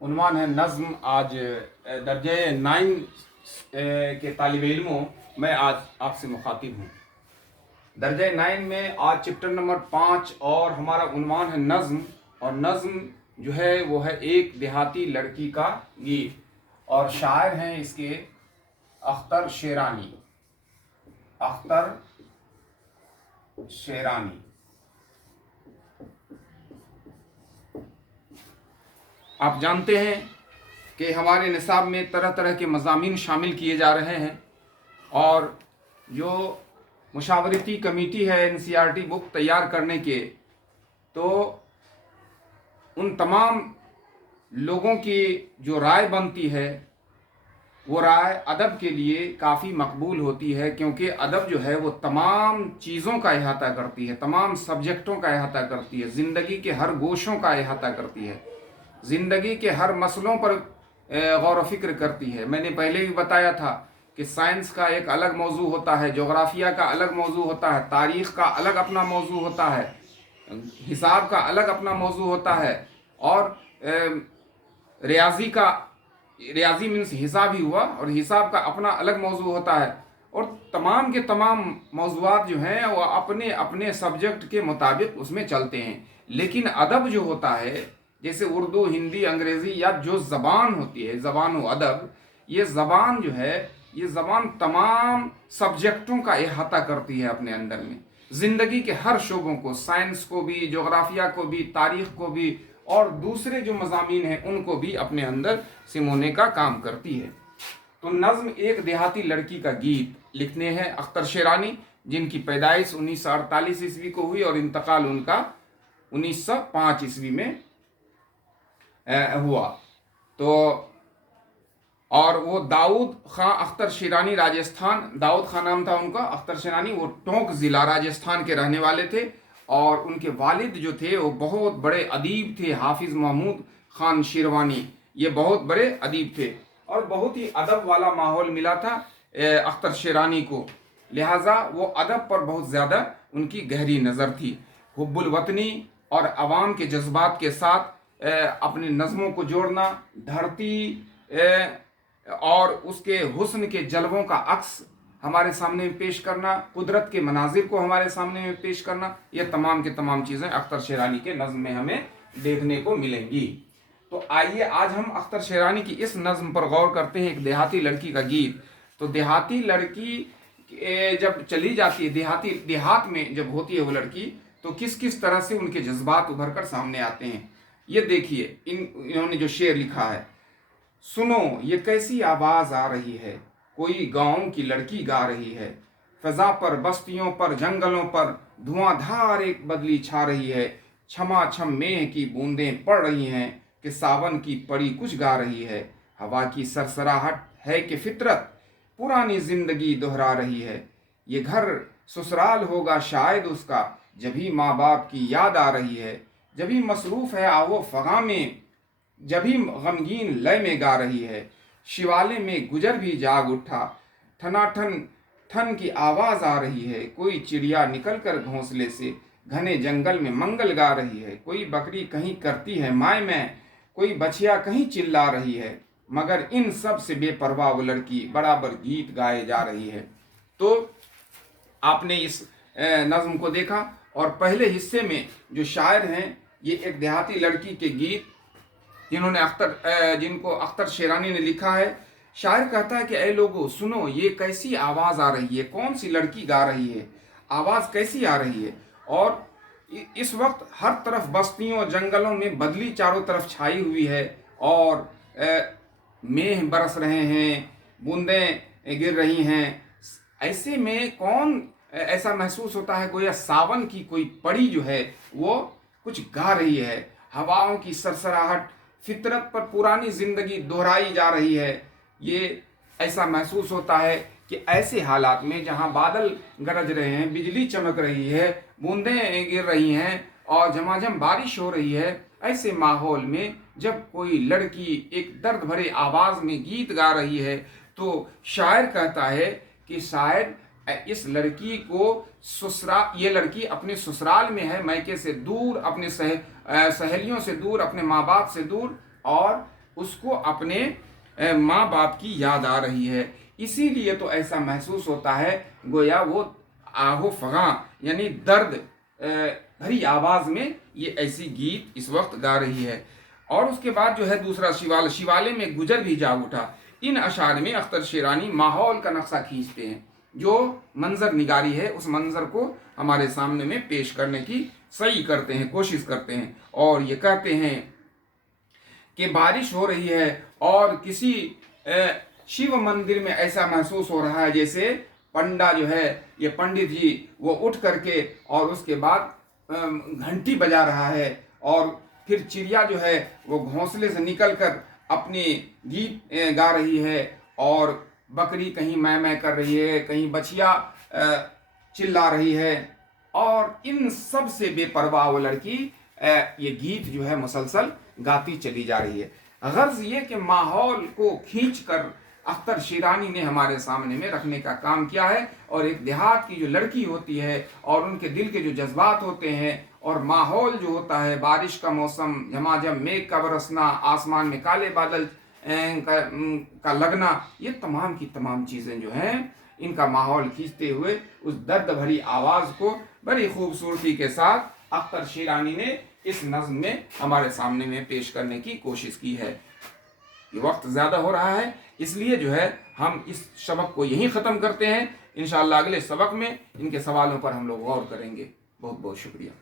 उन्वान है नज़्म। आज दर्जे 9 के तालिब इल्मों मैं आज आपसे मुखातिब हूँ। दर्जे 9 में आज चैप्टर नंबर 5 और हमारा उन्वान है नज़्म। और नज़्म जो है वो है एक देहाती लड़की का गीत, और शायर हैं इसके अख्तर शेरानी। अख्तर शेरानी। आप जानते हैं कि हमारे निसाब में तरह तरह के मज़ामीन शामिल किए जा रहे हैं, और जो मुशावरती कमेटी है एनसीईआरटी बुक तैयार करने के, तो उन तमाम लोगों की जो राय बनती है वो राय अदब के लिए काफ़ी मकबूल होती है, क्योंकि अदब जो है वो तमाम चीज़ों का अहाता करती है, तमाम सब्जेक्टों का अहाता करती है, ज़िंदगी के हर गोशों का अहाता करती है, ज़िंदगी के हर मसलों पर गौर व फिक्र करती है। मैंने पहले भी बताया था कि साइंस का एक अलग मौजू होता है, जोग्राफिया का अलग मौजू होता है, तारीख़ का अलग अपना मौजू होता है, हिसाब का अलग अपना मौजू होता है, और रियाजी मीन्स हिसाब ही हुआ, और हिसाब का अपना अलग मौजू होता है। और तमाम के तमाम मौजूआत जो हैं वो अपने अपने सब्जेक्ट के मुताबिक उसमें चलते हैं। लेकिन अदब जो होता है, जैसे उर्दू, हिंदी, अंग्रेज़ी या जो ज़बान होती है, ज़बान व अदब, ये ज़बान जो है, ये ज़बान तमाम सब्जेक्टों का अहाता करती है अपने अंदर में, ज़िंदगी के हर शोबों को, साइंस को भी, जोग्राफिया को भी, तारीख़ को भी, और दूसरे जो मज़ामीन हैं उनको भी अपने अंदर सिमोने का काम करती है। तो नज़्म एक देहाती लड़की का गीत लिखने हैं अख्तर शेरानी, जिनकी पैदाइश 1948 ईस्वी को हुई और इंतकाल उनका 1905 ईस्वी में हुआ। तो और वो दाऊद खां अख्तर शेरानी, राजस्थान, दाऊद खां नाम था उनका, अख्तर शेरानी, वो टोंक ज़िला राजस्थान के रहने वाले थे। और उनके वालिद जो थे वो बहुत बड़े अदीब थे, हाफिज़ महमूद खान शिरवानी, ये बहुत बड़े अदीब थे, और बहुत ही अदब वाला माहौल मिला था अख्तर शेरानी को, लिहाजा वो अदब पर बहुत ज़्यादा उनकी गहरी नज़र थी। हुब्बुल वतनी और अवाम के जज्बात के साथ अपने नज़मों को जोड़ना, धरती और उसके हुस्न के जलवों का अक्स हमारे सामने पेश करना, कुदरत के मनाजिर को हमारे सामने में पेश करना, ये तमाम के तमाम चीज़ें अख्तर शेरानी के नज़्म में हमें देखने को मिलेंगी। तो आइए आज हम अख्तर शेरानी की इस नज़्म पर गौर करते हैं, एक देहाती लड़की का गीत। तो देहाती लड़की जब चली जाती है, देहात में जब होती है वो लड़की, तो किस किस तरह से उनके जज्बात उभर कर सामने आते हैं, ये देखिए। इन्होंने जो शेर लिखा है, सुनो ये कैसी आवाज़ आ रही है, कोई गाँव की लड़की गा रही है, फ़ज़ा पर, बस्तियों पर, जंगलों पर धुआंधार एक बदली छा रही है, छमा छम मेह की बूंदें पड़ रही हैं कि सावन की परी कुछ गा रही है, हवा की सरसराहट है कि फितरत पुरानी ज़िंदगी दोहरा रही है, ये घर ससुराल होगा शायद उसका, जभी माँ बाप की याद आ रही है, जभी मसरूफ़ है आवो फ़ग़ा में, जभी गमगीन लय में गा रही है, शिवाले में गुजर भी जाग उठा, ठनाठन ठन की आवाज़ आ रही है, कोई चिड़िया निकल कर घोंसले से घने जंगल में मंगल गा रही है, कोई बकरी कहीं करती है माय में, कोई बछिया कहीं चिल्ला रही है, मगर इन सब से बेपरवाह वो लड़की बराबर गीत गाए जा रही है। तो आपने इस नज़्म को देखा, और पहले हिस्से में जो शायर हैं ये एक देहाती लड़की के गीत जिनको अख्तर शेरानी ने लिखा है। शायर कहता है कि ऐ लोगो सुनो ये कैसी आवाज़ आ रही है, कौन सी लड़की गा रही है, आवाज़ कैसी आ रही है। और इस वक्त हर तरफ बस्तियों जंगलों में बदली चारों तरफ छाई हुई है, और मेह बरस रहे हैं, बूंदें गिर रही हैं। ऐसे में कौन ऐसा महसूस होता है गोया सावन की कोई परी जो है वो कुछ गा रही है। हवाओं की सरसराहट, फितरत पर पुरानी जिंदगी दोहराई जा रही है। ये ऐसा महसूस होता है कि ऐसे हालात में जहां बादल गरज रहे हैं, बिजली चमक रही है, बूंदें गिर रही हैं और झमाझम बारिश हो रही है, ऐसे माहौल में जब कोई लड़की एक दर्द भरे आवाज में गीत गा रही है तो शायर कहता है कि शायद इस लड़की को ये लड़की अपने ससुराल में है, मैके से दूर, अपने सहेलियों से दूर, अपने माँ बाप से दूर, और उसको अपने माँ बाप की याद आ रही है। इसीलिए तो ऐसा महसूस होता है गोया वो आहो फगा यानी दर्द भरी आवाज में ये ऐसी गीत इस वक्त गा रही है। और उसके बाद जो है दूसरा शिवाले में गुजर भी जाग उठा। इन अशार में अख्तर शेरानी माहौल का नक्शा खींचते हैं, जो मंजर निगारी है उस मंजर को हमारे सामने में पेश करने की सही करते हैं, कोशिश करते हैं। और ये कहते हैं कि बारिश हो रही है और किसी शिव मंदिर में ऐसा महसूस हो रहा है जैसे पंडा जो है, ये पंडित जी वो उठ करके और उसके बाद घंटी बजा रहा है, और फिर चिड़िया जो है वो घोंसले से निकलकर अपनी गीत गा रही है, और बकरी कहीं मैं कर रही है, कहीं बछिया चिल्ला रही है, और इन सब से बेपरवाह वो लड़की ये गीत जो है मुसलसल गाती चली जा रही है। गर्ज ये कि माहौल को खींचकर अख्तर शीरानी ने हमारे सामने में रखने का काम किया है, और एक देहात की जो लड़की होती है और उनके दिल के जो जज्बात होते हैं और माहौल जो होता है, बारिश का मौसम, झमाझम मेघ का बरसना, आसमान में काले बादल का लगना, ये तमाम की तमाम चीज़ें जो हैं इनका माहौल खींचते हुए उस दर्द भरी आवाज़ को बड़ी खूबसूरती के साथ अख्तर शीरानी ने इस नज़्म में हमारे सामने में पेश करने की कोशिश की है। ये वक्त ज़्यादा हो रहा है, इसलिए जो है हम इस सबक को यहीं ख़त्म करते हैं। इंशाअल्लाह अगले सबक में इनके सवालों पर हम लोग गौर करेंगे। बहुत बहुत शुक्रिया।